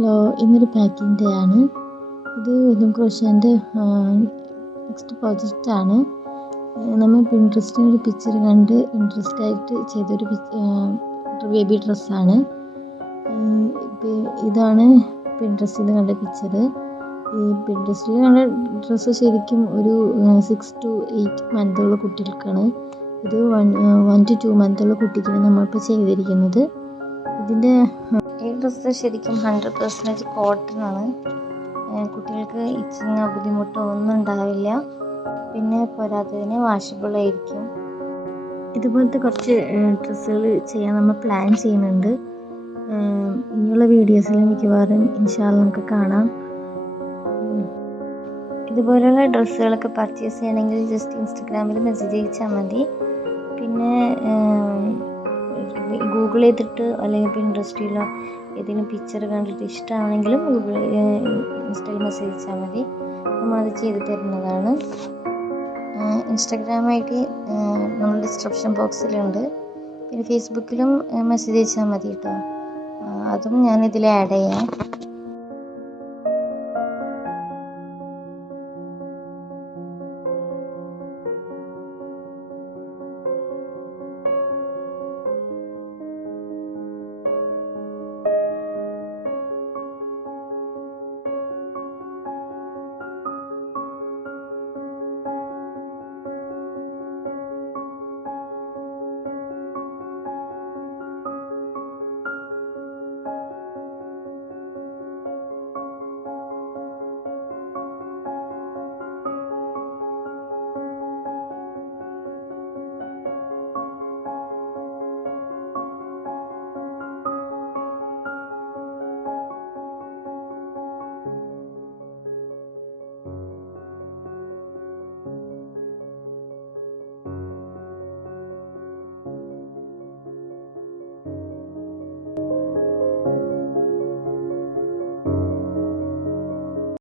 Hello, ഇന്നൊരു packing day ആണ്. ഇത് വില്യം ക്രോഷേൻ്റെ നെക്സ്റ്റ് പ്രോജക്റ്റാണ്. നമ്മൾ പിൻട്രസ്റ്റിൽ ഒരു പിക്ചർ കണ്ട് ഇൻട്രസ്റ്റ് ആയിട്ട് ചെയ്തൊരു ബേബി ഡ്രസ്സാണ്. ഇതാണ് പിൻട്രസ്റ്റിൽ കണ്ട പിക്ചർ. ഈ പിൻട്രസ്റ്റിൽ കണ്ട ഡ്രസ്സ് ശരിക്കും ഒരു 6 to 8 മന്തുള്ള കുട്ടികൾക്കാണ്. ഇത് 1 to 2 മന്തുള്ള കുട്ടിക്കാണ് നമ്മളിപ്പോൾ ചെയ്തിരിക്കുന്നത്. ഈ ഡ്രസ്സ് ശരിക്കും 100% കോട്ടൺ ആണ്. കുട്ടികൾക്ക് ഇച്ചിങ്ങോ ബുദ്ധിമുട്ടോ ഒന്നും ഉണ്ടാവില്ല. പിന്നെ പോരാത്തതിന് വാഷബിൾ ആയിരിക്കും. ഇതുപോലത്തെ കുറച്ച് ഡ്രസ്സുകൾ ചെയ്യാൻ നമ്മൾ പ്ലാൻ ചെയ്യുന്നുണ്ട്. ഇനിയുള്ള വീഡിയോസിൽ മിക്കവാറും ഇൻഷാ അല്ലാഹ് നമുക്ക് കാണാം. ഇതുപോലെയുള്ള ഡ്രസ്സുകളൊക്കെ പർച്ചേസ് ചെയ്യണമെങ്കിൽ ജസ്റ്റ് ഇൻസ്റ്റഗ്രാമിൽ മെസ്സേജ് അയച്ചാൽ മതി. പിന്നെ ഗൂഗിൾ ചെയ്തിട്ട് അല്ലെങ്കിൽ പിൻട്രസ്റ്റിലോ ഏതെങ്കിലും പിക്ചർ കണ്ടിട്ട് ഇഷ്ടമാണെങ്കിലും ഇൻസ്റ്റയിൽ മെസ്സേജ് അയച്ചാൽ മതി. നമ്മളത് ചെയ്ത് തരുന്നതാണ്. ഇൻസ്റ്റഗ്രാം ഐ ഡി നമ്മൾ ഡിസ്ക്രിപ്ഷൻ ബോക്സിലുണ്ട്. പിന്നെ ഫേസ്ബുക്കിലും മെസ്സേജ് അയച്ചാൽ മതി കേട്ടോ. അതും ഞാൻ ഇതിൽ ആഡ് ചെയ്യാം.